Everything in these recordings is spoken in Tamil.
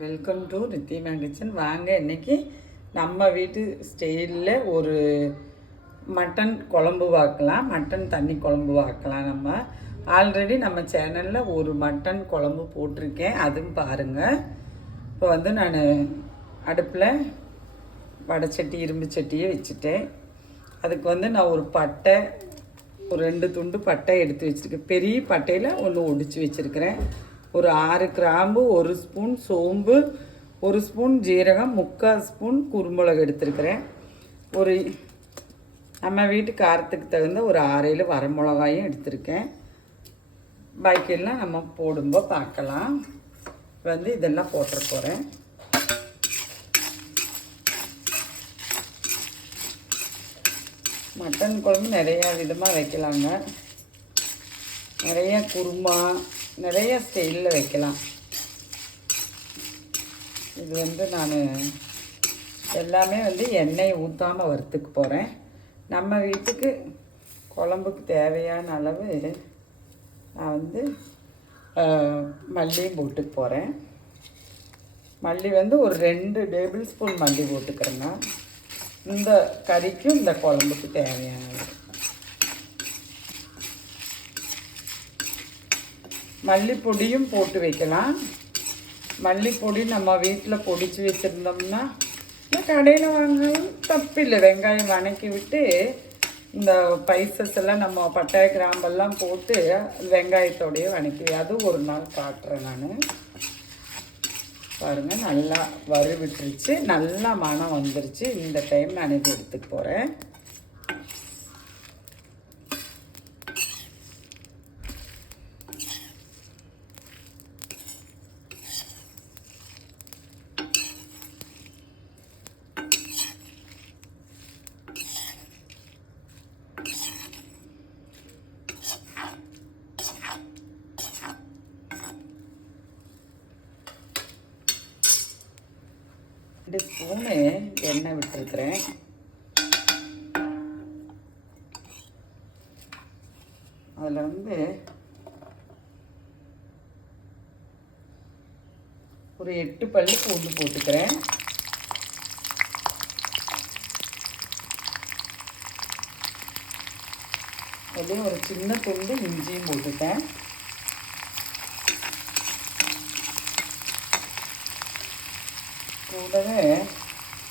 Welcome to Ridhima kitchen. வாங்க இன்றைக்கி நம்ம வீட்டு ஸ்டைலில் ஒரு மட்டன் குழம்பு வாக்கலாம், மட்டன் தண்ணி குழம்பு வாக்கலாம். நம்ம ஆல்ரெடி நம்ம சேனலில் ஒரு மட்டன் குழம்பு போட்டிருக்கேன், அதுவும் பாருங்கள். இப்போ வந்து நான் அடுப்பில் வடைச்சட்டி இரும்பு சட்டியை வச்சுட்டேன். அதுக்கு வந்து நான் ஒரு பட்டை, ஒரு 2 துண்டு பட்டை எடுத்து வச்சுருக்கேன். பெரிய பட்டையில் ஒன்று ஒடிச்சு வச்சுருக்கிறேன். ஒரு 6 கிராம்பு, 1 ஸ்பூன் சோம்பு, 1 ஸ்பூன் ஜீரகம், 3/4 ஸ்பூன் குருமிளகு எடுத்துருக்கிறேன். ஒரு நம்ம வீட்டு காரத்துக்கு தகுந்த ஒரு 6-7 வரமிளகாயும் எடுத்திருக்கேன். பாக்கியெல்லாம் நம்ம போடும்போது பார்க்கலாம். வந்து இதெல்லாம் போட்டுற போகிறேன். மட்டன் குழம்பு நிறையா விதமாக வைக்கலாங்க. நிறைய குருமா, நிறைய ஸ்டைலில் வைக்கலாம். இது வந்து நான் எல்லாமே வந்து எண்ணெய் ஊற்றாமல் வறுத்துக்க போகிறேன். நம்ம வீட்டுக்கு குழம்புக்கு தேவையான அளவு நான் வந்து மல்லியும் போட்டுக்க போகிறேன். மல்லி வந்து ஒரு 2 டேபிள் ஸ்பூன் மல்லி போட்டுக்கிறேங்க. இந்த கறிக்கும் இந்த குழம்புக்கு தேவையானது. மல்லிப்பொடியும் போட்டு வைக்கலாம். மல்லிப்பொடி நம்ம வீட்டில் பொடிச்சு வச்சுருந்தோம்னா இல்லை கடையில் வாங்கினாலும் தப்பில்லை. வெங்காயம் வணக்கி விட்டு இந்த பைசஸ் எல்லாம் நம்ம பட்டை கிராம்பெல்லாம் போட்டு வெங்காயத்தோடையே வணக்கி, அதுவும் ஒரு நாள் காட்டுறேன் நான். பாருங்கள், நல்லா வறுவிட்டுருச்சு, நல்லா மணம் வந்துருச்சு. இந்த டைம் நான் இது எடுத்துக்க போகிறேன். ரெண்டு ஸ்பூனு எண்ணெய் விட்டுருக்குறேன். அதில் வந்து ஒரு 8 பல்லு பூண்டு போட்டுக்கிறேன். அதுலேயும் ஒரு சின்ன துண்டு இஞ்சியும் போட்டுட்டேன். கூடவே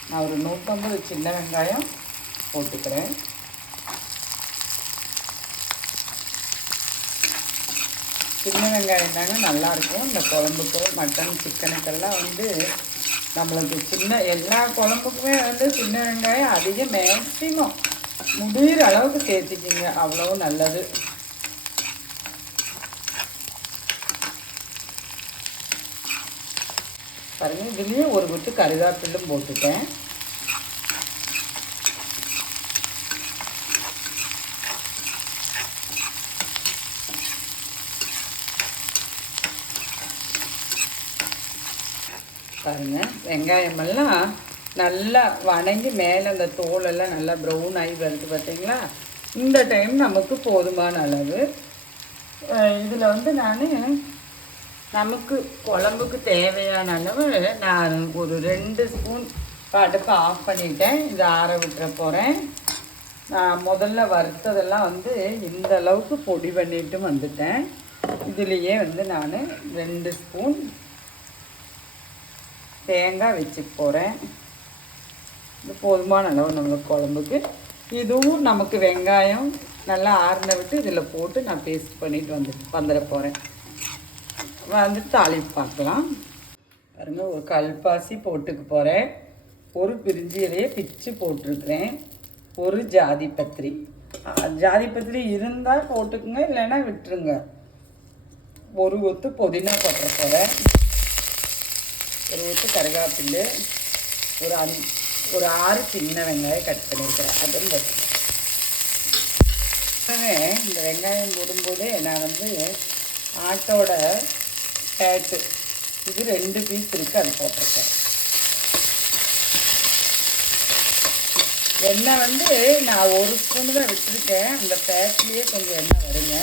நான் ஒரு 150 சின்ன வெங்காயம் போட்டுக்கிறேன். சின்ன வெங்காயம் தாங்க நல்லாயிருக்கும் இந்த குழம்புக்கு. மட்டன் சிக்கனுக்கெல்லாம் வந்து நம்மளுக்கு எல்லா குழம்புக்குமே வந்து சின்ன வெங்காயம் அதிகம், மேக்சிமம் முடிகிற அளவுக்கு சேர்த்துக்கிங்க, அவ்வளோ நல்லது. பாருங்கள், இதுலேயே ஒரு கொத்து கருவேப்பிலும் போட்டுட்டேன். பாருங்கள், வெங்காயமெல்லாம் நல்லா வணங்கி மேலே அந்த தோலெல்லாம் நல்லா ப்ரௌன் ஆகி வருது பார்த்தீங்களா? இந்த டைம் நமக்கு போதுமான அளவு. இதில் வந்து நமக்கு குழம்புக்கு தேவையான அளவு நான் ஒரு 2 ஸ்பூன் அடுப்பை ஆஃப் பண்ணிட்டேன். இதை ஆற விட்டுற போகிறேன். நான் முதல்ல வறுத்ததெல்லாம் வந்து இந்த அளவுக்கு பொடி பண்ணிட்டு வந்துட்டேன். இதுலேயே வந்து நான் 2 ஸ்பூன் தேங்காய் வச்சுக்க போகிறேன். இது போதுமான அளவு நம்மளுக்கு குழம்புக்கு. இதுவும் நமக்கு வெங்காயம் நல்லா ஆறின விட்டு இதில் போட்டு நான் பேஸ்ட் பண்ணிட்டு வந்துட போகிறேன். வந்துட்டு தாளிப்பு பார்க்கலாம். பாருங்கள், ஒரு கல்பாசி போட்டுக்க போகிறேன். ஒரு பிரிஞ்சி இலையை பிச்சு போட்டிருக்கிறேன். ஒரு ஜாதி பத்திரி. ஜாதி பத்திரி இருந்தால் போட்டுக்குங்க, இல்லைன்னா விட்டுருங்க. ஒரு கொத்து புதினா போட்டுற போகிறேன். ஒரு கொத்து கருவேப்பிலை, ஒரு 6 சின்ன வெங்காயம் கட் பண்ணியிருக்கிறேன். அதுவும் போட்டு இந்த வெங்காயம் போடும்போதே நான் வந்து ஆட்டோட ஃபேட்டு இது 2 பீஸ் இருக்குது, அது போட்டிருக்கேன். எண்ணெய் வந்து நான் 1 ஸ்பூனு தான் விட்டுருக்கேன். அந்த ஃபேட்லேயே கொஞ்சம் எண்ணெய் வருங்க.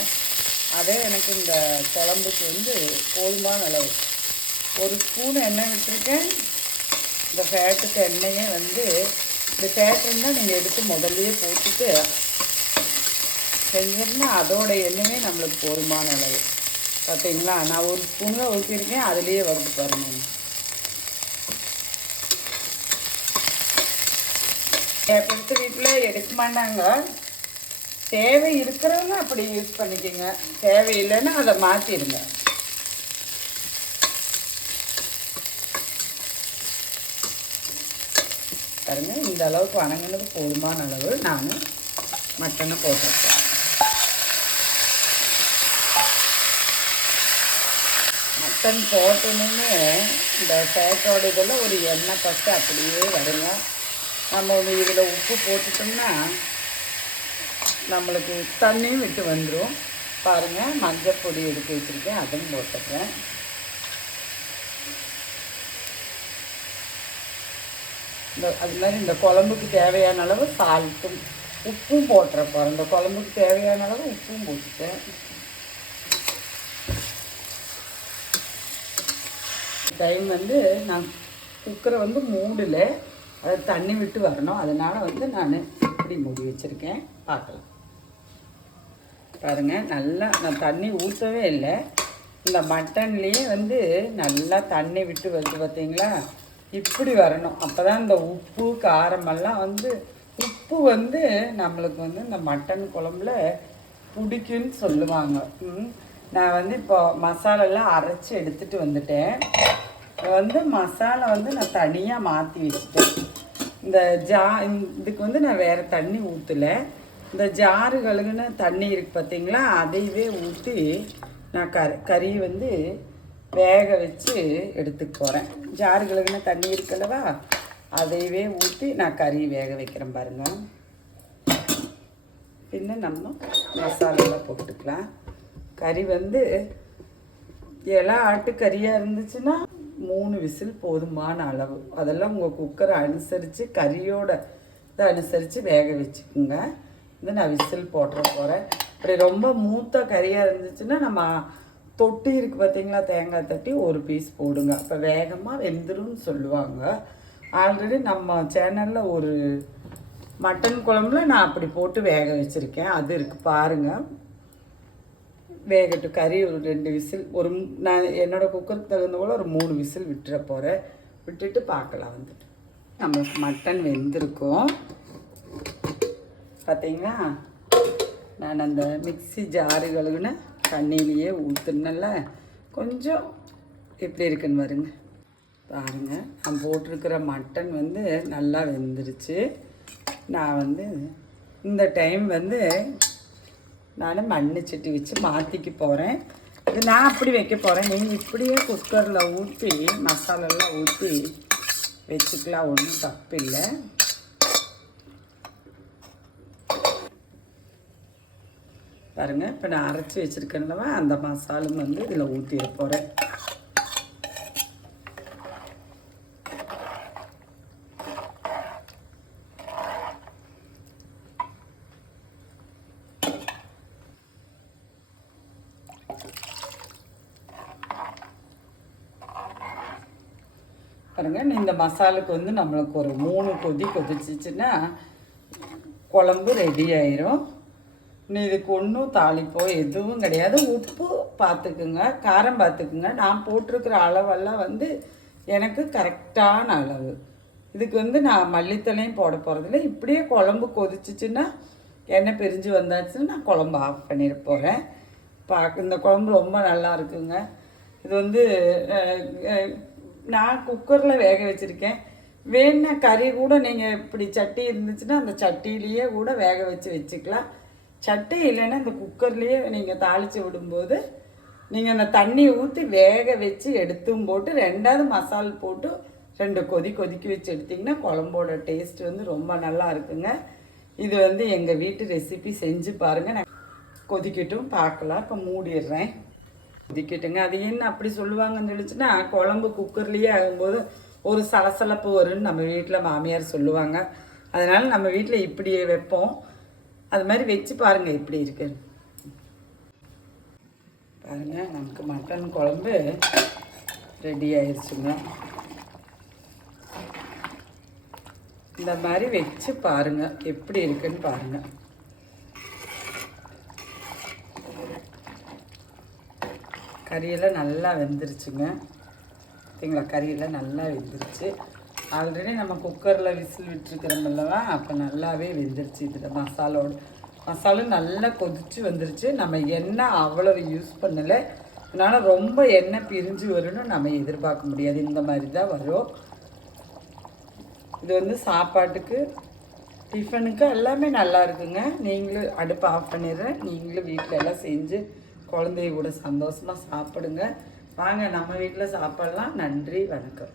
அதே எனக்கு இந்த குழம்புக்கு வந்து போதுமான அளவு. 1 ஸ்பூன் எண்ணெய் விட்டுருக்கேன். இந்த ஃபேட்டுக்கு எண்ணெயே வந்து இந்த ஃபேட் இருந்தால் நீங்கள் எடுத்து முதல்லையே போட்டுட்டு செஞ்சோம்னா அதோட எண்ணெயே நம்மளுக்கு போதுமான அளவு. பார்த்தீங்களா, நான் 1 ஸ்பூன் தான் ஊற்றிருக்கேன், அதுலேயே வருது பாருங்கள். பெருத்து வீட்டில் எடுக்க மாட்டாங்க. தேவை இருக்கிறவங்க அப்படி யூஸ் பண்ணிக்கோங்க, தேவையில்லைன்னா அதை மாற்றிடுங்க. பாருங்க, இந்த அளவுக்கு வணங்கினது போதுமான அளவு நான் மட்டனை போட்டிருக்கேன். மட்டன் போட்டோன்னு இந்த ஃபேட்டோட இதெல்லாம் ஒரு எண்ணெய் பசை அப்படியே வருங்க. நம்ம இதில் உப்பு போட்டுட்டோம்னா நம்மளுக்கு தண்ணியும் விட்டு வந்துடும். பாருங்கள், மஞ்சள் பொடி எடுத்து வச்சுருக்கேன், அதுவும் போட்டுக்கிறேன். அது மாதிரி இந்த குழம்புக்கு தேவையான அளவு சால்ட்டும் உப்பும் போட்டுறப்போ இந்த குழம்புக்கு தேவையான அளவு உப்பும் போட்டுட்டேன். டைம் வந்து நான் குக்கரை வந்து மூடல, அது தண்ணி விட்டு வரணும், அதனால் வந்து நான் இப்படி மூடி வச்சுருக்கேன். பார்க்கலாம். பாருங்கள், நல்லா நான் தண்ணி ஊற்றவே இல்லை. இந்த மட்டன்லேயே வந்து நல்லா தண்ணி விட்டு வருது பார்த்தீங்களா, இப்படி வரணும். அப்போ தான் இந்த உப்பு காரமெல்லாம் வந்து உப்பு வந்து நம்மளுக்கு வந்து இந்த மட்டன் குழம்புல பிடிக்குன்னு சொல்லுவாங்க. நான் வந்து இப்போ மசாலெல்லாம் அரைச்சி எடுத்துகிட்டு வந்துட்டேன். வந்து மசாலா வந்து நான் தனியாக மாற்றி வச்சுட்டேன். இந்த இதுக்கு வந்து நான் வேறு தண்ணி ஊற்றலை. இந்த ஜாரு கழுகுன்னு தண்ணி இருக்குது பார்த்தீங்களா, அதையவே ஊற்றி நான் கறி வந்து வேக வச்சு எடுத்துக்க போகிறேன். ஜாரு கழுகுன்னு தண்ணி இருக்குல்லவா, அதையவே ஊற்றி நான் கறி வேக வைக்கிறேன் பாருங்கள். பின்ன நம்ம மசாலாலாம் போட்டுக்கலாம். கறி வந்து எல்லாம் ஆட்டுக்கறியாக இருந்துச்சுன்னா 3 விசில் போதுமான அளவு. அதெல்லாம் உங்கள் குக்கரை அனுசரித்து கறியோட இதை அனுசரித்து வேக வச்சுக்குங்க. இது நான் விசில் போட்டுற போகிறேன். இப்படி ரொம்ப மூத்த கறியாக இருந்துச்சுன்னா நம்ம தொட்டி இருக்குது பார்த்தீங்களா, தேங்காய் தட்டி 1 பீஸ் போடுங்க, அப்போ வேகமாக வெந்துரும்னு சொல்லுவாங்க. ஆல்ரெடி நம்ம சேனலில் ஒரு மட்டன் குழம்புல நான் அப்படி போட்டு வேக வச்சுருக்கேன், அது இருக்குது பாருங்கள். வேகட்டு கறி ஒரு 2 விசில், நான் என்னோடய குக்கருக்கு தகுந்த போல் ஒரு 3 விசில் விட்டுற போகிறேன். விட்டுட்டு பார்க்கலாம். வந்துட்டு நம்மளுக்கு மட்டன் வெந்திருக்கும் பார்த்தீங்களா. நான் அந்த மிக்ஸி ஜாறுகளுன்னு தண்ணியிலையே ஊற்றுனல கொஞ்சம் எப்படி இருக்குன்னு பாருங்க. பாருங்கள், நான் போட்டிருக்கிற மட்டன் வந்து நல்லா வெந்துருச்சு. நான் வந்து இந்த டைம் வந்து நான் மண்ணுச்சட்டி வச்சு மாற்றிக்க போகிறேன். இது நான் அப்படி வைக்க போகிறேன். நீங்கள் இப்படியே குக்கரில் ஊற்றி மசாலாலாம் ஊற்றி வச்சுக்கலாம், ஒன்றும் தப்பு இல்லை. பாருங்கள், இப்போ நான் அரைச்சி வச்சுருக்கேன்லவா, அந்த மசாலும் வந்து இதில் ஊற்றிட போகிறேன். பாருங்கள், இந்த மசாலுக்கு வந்து நம்மளுக்கு ஒரு 3 கொதி கொதிச்சிச்சுன்னா குழம்பு ரெடி ஆயிரும். இன்னும் இதுக்கு ஒன்றும் தாளிப்போ எதுவும் கிடையாது. உப்பு பார்த்துக்குங்க, காரம் பார்த்துக்குங்க. நான் போட்டிருக்கிற அளவெல்லாம் வந்து எனக்கு கரெக்டான அளவு. இதுக்கு வந்து நான் மல்லித்தலையும் போட போகிறதில்ல. இப்படியே குழம்பு கொதிச்சிச்சுன்னா எண்ணெய் பிரிஞ்சு வந்தாச்சுன்னா நான் குழம்பு ஆஃப் பண்ணிட போகிறேன். இந்த குழம்பு ரொம்ப நல்லா இருக்குங்க. இது வந்து நான் குக்கரில் வேக வச்சுருக்கேன். வேணுன்னா கறி கூட நீங்கள் இப்படி சட்டி இருந்துச்சுன்னா அந்த சட்டியிலேயே கூட வேக வச்சுக்கலாம். சட்டி இல்லைன்னா இந்த குக்கர்லேயே நீங்கள் தாளித்து விடும்போது நீங்கள் அந்த தண்ணி ஊற்றி வேக வச்சு எடுத்தும் போட்டு 2வது மசால் போட்டு 2 கொதிக்க வச்சு எடுத்திங்கன்னா குழம்போட டேஸ்ட் வந்து ரொம்ப நல்லா இருக்குங்க. இது வந்து எங்கள் வீட்டு ரெசிபி செஞ்சு பாருங்கள். நான் கொதிக்கட்டும் பார்க்கலாம். இப்போ மூடிடுறேன். கொதிக்கட்டுங்க. அது என்ன அப்படி சொல்லுவாங்கன்னு சொல்லிச்சுன்னா, குழம்பு குக்கர்லேயே ஆகும்போது ஒரு சலசலப்பு வரும்னு நம்ம வீட்டில் மாமியார் சொல்லுவாங்க. அதனால் நம்ம வீட்டில் இப்படியே வைப்போம். அது மாதிரி வச்சு பாருங்கள் எப்படி இருக்குது. பாருங்கள், நமக்கு மட்டன் குழம்பு ரெடி ஆயிடுச்சுங்க. இந்த மாதிரி வச்சு பாருங்கள், எப்படி இருக்குன்னு பாருங்கள். கறியெல்லாம் நல்லா வெந்துருச்சுங்க. பார்த்தீங்களா, கறியெல்லாம் நல்லா வெந்துருச்சு. ஆல்ரெடி நம்ம குக்கரில் விசில் விட்டுருக்கிறோமில்லவா, அப்போ நல்லாவே வெந்துருச்சு. இதில் மசாலும் நல்லா கொதிச்சு வந்துருச்சு. நம்ம எண்ணெய் அவ்வளவு யூஸ் பண்ணலை, அதனால் ரொம்ப எண்ணெய் பிரிஞ்சு வரும்னு நம்ம எதிர்பார்க்க முடியாது. இந்த மாதிரி தான் வரும். இது வந்து சாப்பாட்டுக்கு, டிஃபனுக்கு எல்லாமே நல்லா இருக்குங்க. நீங்களும் அடுப்பு ஆஃப் பண்ணிடுறேன். நீங்களும் வீட்டில் எல்லாம் செஞ்சு குழந்தைய கூட சந்தோஷமாக சாப்பிடுங்க. வாங்க நம்ம வீட்டில் சாப்பிட்லாம். நன்றி, வணக்கம்.